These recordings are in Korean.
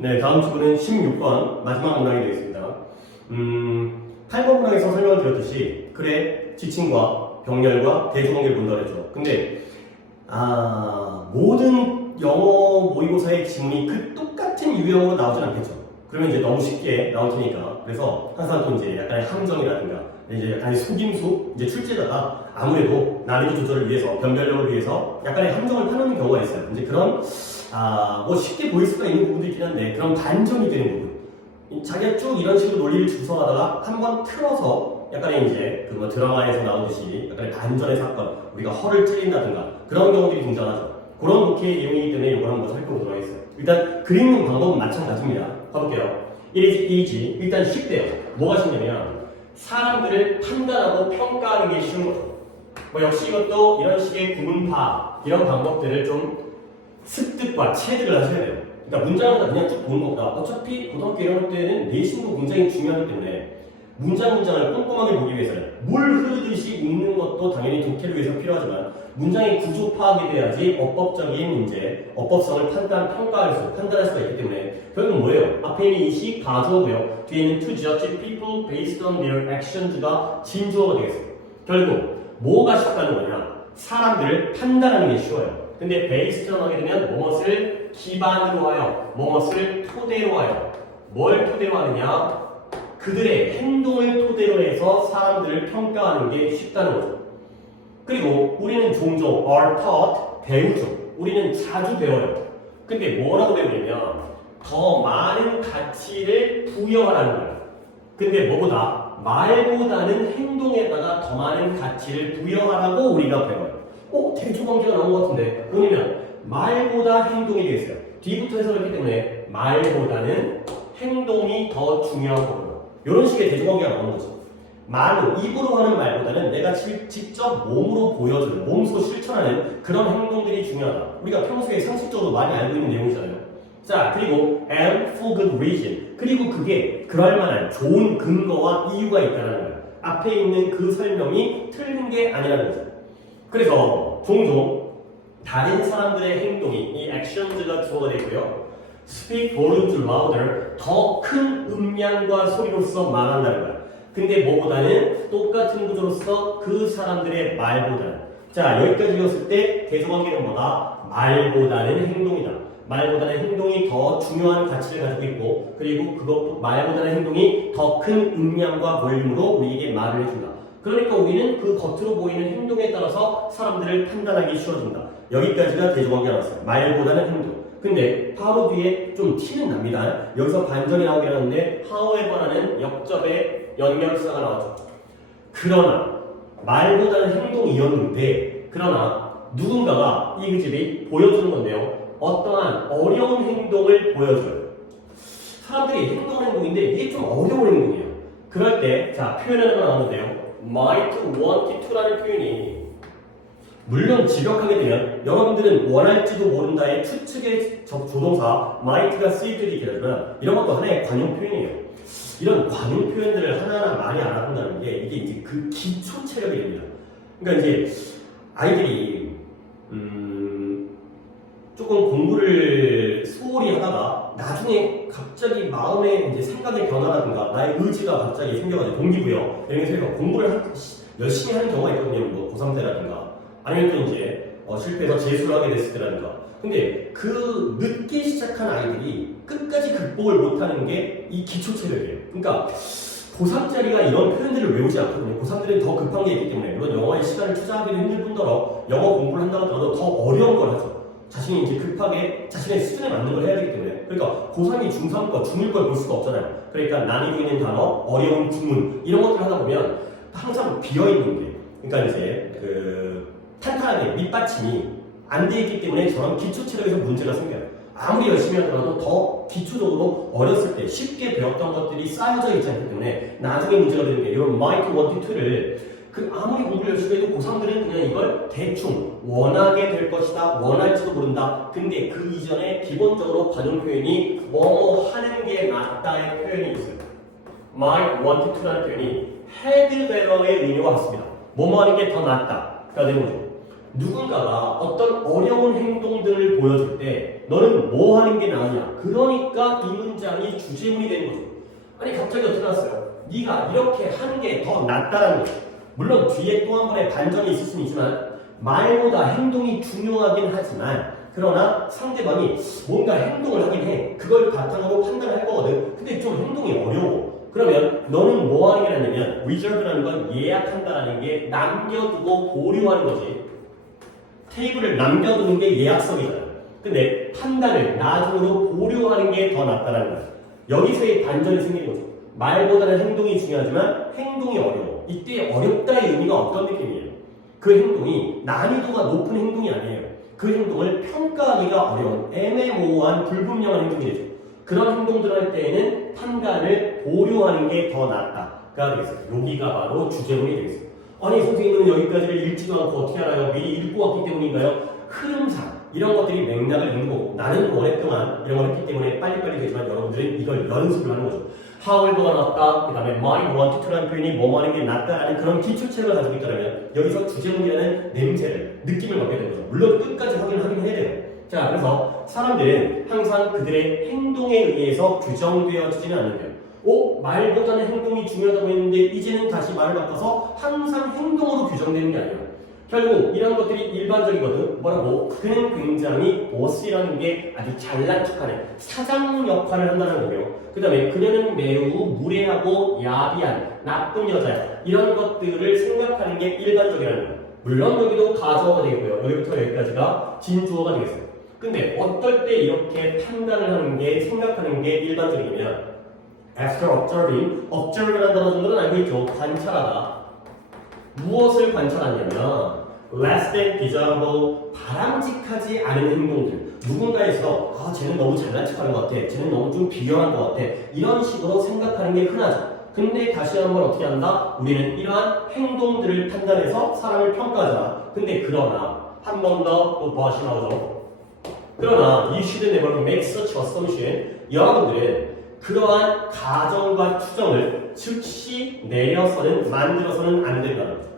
네, 다음 주부는 16번 마지막 문항이 되겠습니다. 8번 문항에서 설명을 드렸듯이 글의 지칭과 병렬과 대조관계를 본다고 했죠. 근데 모든 영어 모의고사의 지문이 그 똑같은 유형으로 나오진 않겠죠. 그러면 이제 너무 쉽게 나올 테니까. 그래서 항상 또 이제 약간의 함정이라든가 이제 약간의 속임수, 이제 출제자가 아무래도 난이도 조절을 위해서, 변별력을 위해서 약간의 함정을 파는 경우가 있어요. 이제 그런 뭐 쉽게 보일 수가 있는 부분도 있긴 한데 그런 반전이 되는 부분. 자기가 쭉 이런 식으로 논리를 주성하다가 한번 틀어서 약간의 이제 그 뭐 드라마에서 나오듯이 약간의 반전의 사건, 우리가 허를 찔린다든가 그런 경우들이 등장하죠. 그런 독해의 내용이기 때문에 이걸 한번 살펴보도록 하겠어요. 일단 그리는 방법은 마찬가지입니다. 가볼게요. It is easy. 일단 쉽대요. 뭐가 쉽냐면 사람들을 판단하고 평가하는 게 쉬운 거죠. 뭐 역시 이것도 이런 식의 구문파 이런 방법들을 좀 습득과 체득을 하셔야 돼요. 그러니까 문장을 그냥 쭉 보는 것보다 어차피 고등학교 이런 때는 내신도 굉장히 중요하기 때문에 문장을 꼼꼼하게 보기 위해서는 물 흐르듯이 읽는 것도 당연히 독해를 위해서 필요하지만 문장의 구조 파악이 돼야지 어법적인 문제, 어법성을 판단할 수가 있기 때문에 결국은 뭐예요? 앞에 있는 이시 가주어고요. 뒤에 있는 to judge people based on their actions가 진주어가 되겠어요. 결국 뭐가 쉽다는 거냐? 사람들을 판단하는 게 쉬워요. 근데 based on 하게 되면 무엇을 기반으로 하여, 무엇을 토대로 하여, 뭘 토대로 하느냐? 그들의 행동을 토대로 해서 사람들을 평가하는 게 쉽다는 거죠. 그리고 우리는 종종 are taught, 배우죠. 우리는 자주 배워요. 근데 뭐라고 배우냐면 더 많은 가치를 부여하라는 거예요. 근데 뭐보다 말보다는 행동에다가 더 많은 가치를 부여하라고 우리가 배워요. 대조관계가 나온 것 같은데 뭐냐면 말보다 행동이 되겠어요. 뒤부터 해석했기 때문에 말보다는 행동이 더 중요한 거고요. 이런 식의 대조관계가 나오는 거죠. 말로, 입으로 하는 말보다는 내가 직접 몸으로 보여주는, 몸소 실천하는 그런 행동들이 중요하다. 우리가 평소에 상식적으로 많이 알고 있는 내용이잖아요. 자, 그리고 and for good reason. 그리고 그게 그럴 만한 좋은 근거와 이유가 있다는 거예요. 앞에 있는 그 설명이 틀린 게 아니라는 거죠. 그래서 종종 다른 사람들의 행동이 이 actions가 주어가 되고요. speak volumes louder, 더 큰 음량과 소리로서 말한다는 거야. 근데 뭐보다는 똑같은 구조로서 그 사람들의 말보다는. 자, 여기까지 읽었을 때 대조관계는 뭐다? 말보다는 행동이다. 말보다는 행동이 더 중요한 가치를 가지고 있고, 그리고 그것 말보다는 행동이 더 큰 음량과 볼륨으로 우리에게 말을 해준다. 그러니까 우리는 그 겉으로 보이는 행동에 따라서 사람들을 판단하기 쉬워진다. 여기까지가 대조관계가 나왔어요. 말보다는 행동. 근데 바로 뒤에 좀 티는 납니다. 여기서 반전이 나오긴 하는데 however라는 역접의 연결사가 나왔죠. 그러나 말보다는 행동이었는데 그러나 누군가가 이 글들이 보여주는 건데요. 어떠한 어려운 행동을 보여줘요. 사람들이 행동인데 이게 좀 어려운 행동이에요. 그럴 때 자 표현 하나 나오는데요. might want to라는 표현이 물론 직역하게 되면 여러분들은 원할지도 모른다의 추측의 조동사 might가 쓰일 때도 있겠지만 이런 것도 하나의 관용 표현이에요. 이런 관용 표현들을 하나하나 많이 알아본다는 게 이게 이제 그 기초 체력이 됩니다. 그러니까 이제 아이들이 조금 공부를 소홀히 하다가 나중에 갑자기 마음의 이제 생각의 변화라든가 나의 의지가 갑자기 생겨가지고 동기부여 이런 게 생겨 공부를 열심히 하는 경우가 있거든요. 뭐 고3 때라든가 아니면 또 이제 실패해서 재수를 하게 됐을 때라든가. 근데 그 늦게 시작한 아이들이 끝까지 극복을 못하는 게 이 기초 체력이에요. 그러니까 고3짜리가 이런 표현들을 외우지 않거든요. 고3들은 더 급한 게 있기 때문에 물론 영어에 시간을 투자하기도 힘들 뿐더러 영어 공부를 한다고 하더라도 더 어려운 걸 하죠. 자신이 이제 급하게 자신의 수준에 맞는 걸 해야 되기 때문에. 그러니까 고3이 중3 거, 중1 걸 볼 수가 없잖아요. 그러니까 난이도 있는 단어, 어려운 구문 이런 것들을 하다 보면 항상 비어있는 게 그러니까 이제 탄탄하게 밑받침이 안 돼 있기 때문에 저런 기초 체력에서 문제가 생겨요. 아무리 열심히 하더라도 더 기초적으로 어렸을 때 쉽게 배웠던 것들이 쌓여져 있지 않기 때문에 나중에 문제가 되는 게 이런 might want to를 아무리 공부를 열심히 해도 고3들은 그냥 이걸 대충 원하게 될 것이다, 원할지도 모른다. 근데 그 이전에 기본적으로 관용 표현이 뭐뭐 하는 게 맞다의 표현이 있어요. might want to라는 표현이 had better의 의미와 같습니다. 뭐뭐 하는 게 더 낫다가 되는 거죠. 누군가가 어떤 어려운 행동들을 보여줄 때 너는 뭐 하는 게 나으냐? 그러니까 이 문장이 주제문이 되는 거죠. 아니 갑자기 어떻게 나왔어요? 네가 이렇게 하는 게 더 낫다라는 거죠. 물론 뒤에 또 한 번의 반전이 있을 수는 있지만 말보다 행동이 중요하긴 하지만 그러나 상대방이 뭔가 행동을 하긴 해. 그걸 바탕으로 판단을 할 거거든. 근데 좀 행동이 어려워. 그러면 너는 뭐 하는 게 낫냐면 reserve라는 건 예약한다라는 게 남겨두고 보류하는 거지. 테이블을 남겨두는 게 예약성이잖아. 근데 판단을 나중으로 보류하는 게 더 낫다라는 거야. 여기서의 반전이 생기는 거죠. 말보다는 행동이 중요하지만 행동이 어려워. 이때 어렵다의 의미가 어떤 느낌이에요? 그 행동이 난이도가 높은 행동이 아니에요. 그 행동을 평가하기가 어려운 애매모호한 불분명한 행동이 되죠. 그런 행동들을 할 때에는 판단을 보류하는 게 더 낫다가 되겠어요. 여기가 바로 주제문이 되겠어요. 아니 선생님은 여기까지를 읽지도 않고 어떻게 알아요? 미리 읽고 왔기 때문인가요? 흐름상 이런 것들이 맥락을 읽는 거고 나는 오랫동안 이런 걸 했기 때문에 빨리빨리 되지만 여러분들은 이걸 연습을 하는 거죠. how을보다 낫다, 그 다음에 might want to라는 표현이 뭐뭐 하는 게 낫다라는 그런 기초체를 가지고 있다면 여기서 주제문이라는 냄새를, 느낌을 맡게 되는 거죠. 물론 끝까지 확인을 하긴 해야 돼요. 자, 그래서 사람들은 항상 그들의 행동에 의해서 규정되어지지는 않는데요. 말보다는 행동이 중요하다고 했는데 이제는 다시 말을 바꿔서 항상 행동으로 규정되는 게 아니에요. 결국 이런 것들이 일반적이거든. 뭐라고? 그는 굉장히 보스라는 게 아주 잘난 척하는 사장 역할을 한다는 거고요. 그 다음에 그녀는 매우 무례하고 야비한 나쁜 여자야. 이런 것들을 생각하는 게 일반적이라는 거예요. 물론 여기도 가정어가 되겠고요. 여기부터 여기까지가 진주어가 되겠어요. 근데 어떨 때 이렇게 판단을 하는 게 생각하는 게 일반적이냐면 After observe라는 단어 정도는 알고 있죠. 관찰하다. 무엇을 관찰하냐면 less than desirable, 바람직하지 않은 행동들. 누군가에서 쟤는 너무 잘난 척하는 것 같아. 쟤는 너무 좀 비열한 것 같아. 이런 식으로 생각하는 게 흔하죠. 근데 다시 한번 어떻게 한다? 우리는 이러한 행동들을 판단해서 사람을 평가하잖아. 근데 그러나 한 번 더 또 무엇이 나오죠? 그러나 you should never make such assumption. 여러분들은 그러한 가정과 추정을 즉시 내려서는 만들어서는 안 된다는 거죠.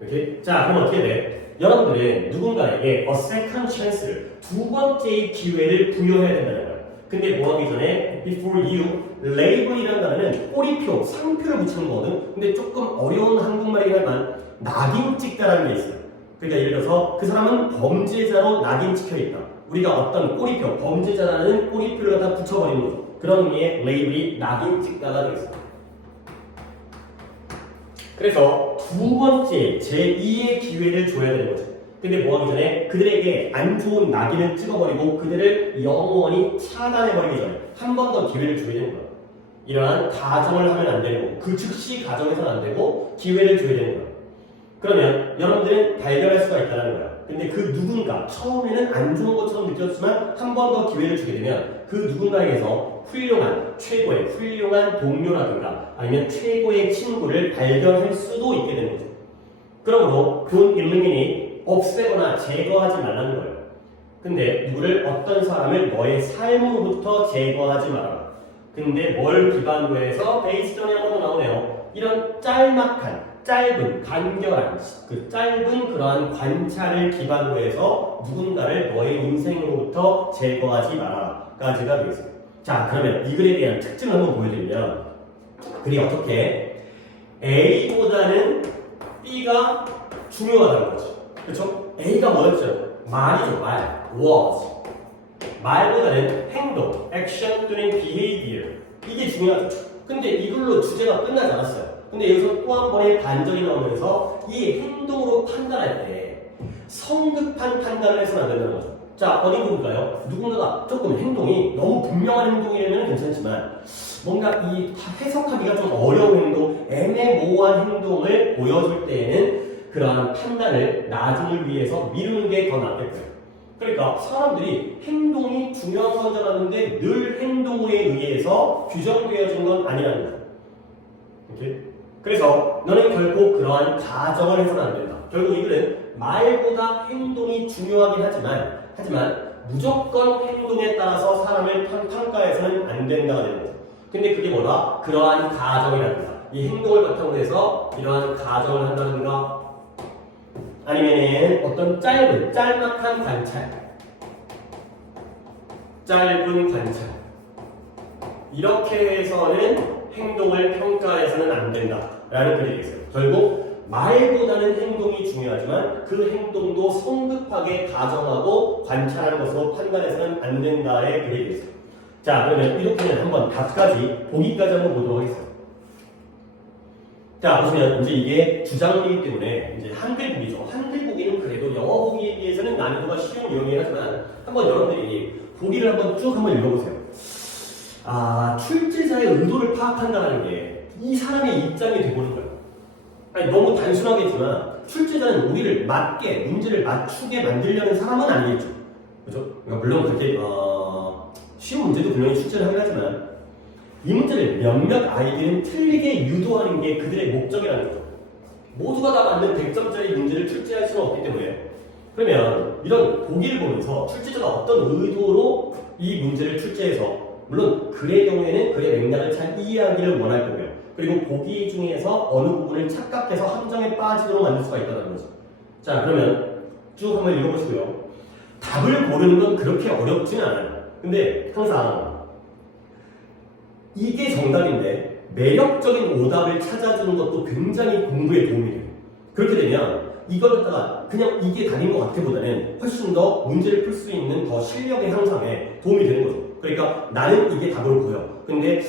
이렇게? 자, 그럼 어떻게 돼? 여러분들은 누군가에게 a second chance를 두 번째의 기회를 부여해야 된다는 거예요. 근데 뭐 하기 전에 before you, label이라는 단어는 꼬리표, 상표를 붙이는 거거든. 근데 조금 어려운 한국말이긴 하지만 낙인 찍다라는 게 있어요. 그러니까 예를 들어서 그 사람은 범죄자로 낙인 찍혀 있다. 우리가 어떤 꼬리표, 범죄자라는 꼬리표를 갖다 붙여버리는 거죠. 그런 의미의 레이블이 낙인 찍다가 되겠습니다. 그래서 두 번째 제2의 기회를 줘야 되는 거죠. 근데 뭐 하기 전에 그들에게 안 좋은 낙인을 찍어버리고 그들을 영원히 차단해버리기 전에 한 번 더 기회를 줘야 되는 거예요. 이러한 가정을 하면 안 되는 거고 그 즉시 가정해서는 안 되고 기회를 줘야 되는 거예요. 그러면 여러분들은 발견할 수가 있다는 거야. 근데 그 누군가 처음에는 안 좋은 것처럼 느꼈지만 한 번 더 기회를 주게 되면 그 누군가에게서 훌륭한 최고의 훌륭한 동료라든가 아니면 최고의 친구를 발견할 수도 있게 되는 거죠. 그러므로 don't eliminate, 없애거나 제거하지 말라는 거예요. 근데 누구를 어떤 사람을 너의 삶으로부터 제거하지 말아라. 근데 뭘 기반으로 해서 베이스점이 한 번 더 나오네요. 이런 짤막한 짧은, 간결한, 그 짧은 그러한 관찰을 기반으로 해서 누군가를 너의 인생으로부터 제거하지 마라까지가 되겠습니다. 자, 그러면 이 글에 대한 특징을 한번 보여드리면 글이 어떻게 A보다는 B가 중요하다는 거죠. 그렇죠? A가 뭐였죠? 말이죠, 말. was. 말보다는 행동, action 또는 behavior. 이게 중요하죠. 근데 이걸로 주제가 끝나지 않았어요. 근데 여기서 또 한 번의 반전이 나오면서 이 행동으로 판단할 때 성급한 판단을 해서는 안 된다는 거죠. 자, 어디 볼까요? 누군가가 조금 행동이 너무 분명한 행동이라면 괜찮지만 뭔가 이 해석하기가 좀 어려운 행동, 애매모호한 행동을 보여줄 때에는 그러한 판단을 나중을 위해서 미루는 게 더 낫겠고요. 그러니까 사람들이 행동이 중요한 건 줄 알았는데 늘 행동에 의해서 규정되어진 건 아니라는 거죠. 이렇게? 그래서 너는 결코 그러한 가정을 해서는 안 된다. 결국 이 글은 말보다 행동이 중요하긴 하지만 무조건 행동에 따라서 사람을 평가해서는 안 된다가 되는 거죠. 근데 그게 뭐다? 그러한 가정이라든가 이 행동을 바탕으로 해서 이러한 가정을 한다든가 아니면 어떤 짤막한 관찰 짧은 관찰. 이렇게 해서는 행동을 평가해서는 안 된다라는 글이 되겠어요. 결국 말보다는 행동이 중요하지만 그 행동도 성급하게 가정하고 관찰하는 것으로 판단해서는 안 된다의 글이 되겠어요. 자, 그러면 이렇게는 한번 답까지 보기까지 한번 보도록 하겠습니다. 자, 보시면 이제 이게 주장이기 때문에 이제 한글 보기죠. 한글 보기는 그래도 영어 보기에 비해서는 난이도가 쉬운 유형이긴 하지만 한번 여러분들이 보기를 한번 쭉 한번 읽어보세요. 아, 출제자의 의도를 파악한다는 게 이 사람의 입장이 되보는 거예요. 아니, 너무 단순하겠지만 출제자는 우리를 맞게 문제를 맞추게 만들려는 사람은 아니겠죠. 그죠? 그러니까 물론 그렇게 쉬운 문제도 분명히 출제를 하긴 하지만 이 문제를 몇몇 아이들은 틀리게 유도하는 게 그들의 목적이라는 거죠. 모두가 다 맞는 100점짜리 문제를 출제할 수는 없기 때문에 그러면 이런 보기를 보면서 출제자가 어떤 의도로 이 문제를 출제해서 물론 글의 경우에는 글의 맥락을 잘 이해하기를 원할 거고요. 그리고 보기 중에서 어느 부분을 착각해서 함정에 빠지도록 만들 수가 있다는 거죠. 자, 그러면 쭉 한번 읽어보시고요. 답을 고르는 건 그렇게 어렵지는 않아요. 근데 항상 이게 정답인데 매력적인 오답을 찾아주는 것도 굉장히 공부에 도움이 돼요. 그렇게 되면 이걸 갖다가 그냥 이게 답인 것 같기보다는 훨씬 더 문제를 풀 수 있는 더 실력의 향상에 도움이 되는 거죠. 그러니까 나는 이게 답으로 보여. 근데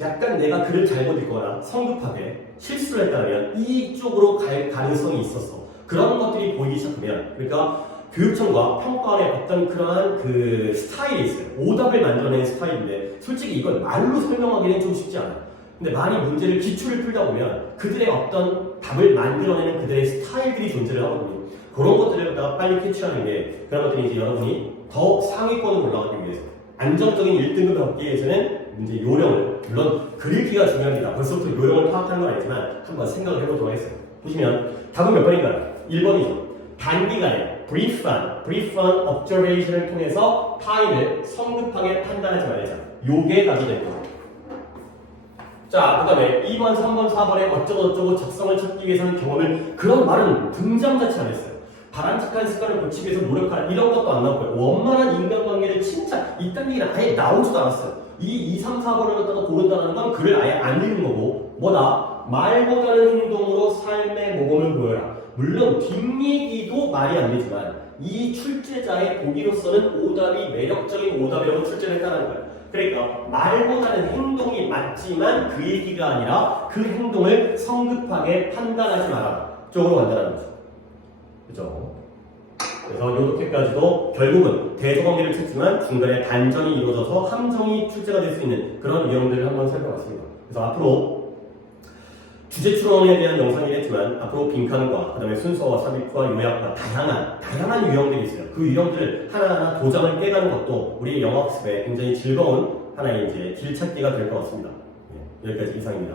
약간 내가 글을 잘못 읽거나 성급하게 실수를 했다면 이쪽으로 갈 가능성이 있었어. 그런 것들이 보이기 시작하면 그러니까 교육청과 평가원의 어떤 그러한 그 스타일이 있어요. 오답을 만들어내는 스타일인데 솔직히 이걸 말로 설명하기는 좀 쉽지 않아요. 근데 많이 문제를 기출을 풀다 보면 그들의 어떤 답을 만들어내는 그들의 스타일들이 존재를 하거든요. 그런 것들을 갖다가 빨리 캐치하는 게 그런 것들이 이제 여러분이 더 상위권으로 올라가기 위해서 안정적인 1등급을 얻기 위해서는 이제 요령을 물론 글 읽기가 중요합니다. 벌써부터 요령을 파악하는 건 아니지만 한번 생각을 해보도록 하겠습니다. 보시면 답은 몇 번인가요? 1번이죠. 단기간에 brief한 observation을 통해서 타인을 성급하게 판단하지 말자. 요게 답이 될 겁니다. 자, 그 다음에 2번, 3번, 4번에 어쩌고저쩌고 적성을 찾기 위해서는 경험을 그런 말은 등장 자체 안 했어요. 바람직한 습관을 고치기 위해서 노력하라 이런 것도 안 나오고요. 원만한 인간관계를 칭찬 이딴 얘기는 아예 나오지도 않았어요. 이 2, 3, 4번을 갖다가 고른다는 건 글을 아예 안 읽는 거고 뭐다? 말보다는 행동으로 삶의 모범을 보여라. 물론 뒷얘기도 말이 안 되지만 이 출제자의 보기로서는 오답이 매력적인 오답이라고 출제를 했다는 거예요. 그러니까 말보다는 행동이 맞지만 그 얘기가 아니라 그 행동을 성급하게 판단하지 마라 쪽으로 간다는 거죠. 그죠? 그래서 요렇게까지도 결국은 대소관계를 찾지만 중간에 반전이 이루어져서 함정이 출제가 될 수 있는 그런 유형들을 한번 살펴봤습니다. 그래서 앞으로 주제 추론에 대한 영상이겠지만 앞으로 빈칸과 그 다음에 순서와 삽입과 요약과 다양한 유형들이 있어요. 그 유형들을 하나하나 도장을 깨가는 것도 우리 영어 학습에 굉장히 즐거운 하나의 이제 길찾기가 될 것 같습니다. 네, 여기까지 이상입니다.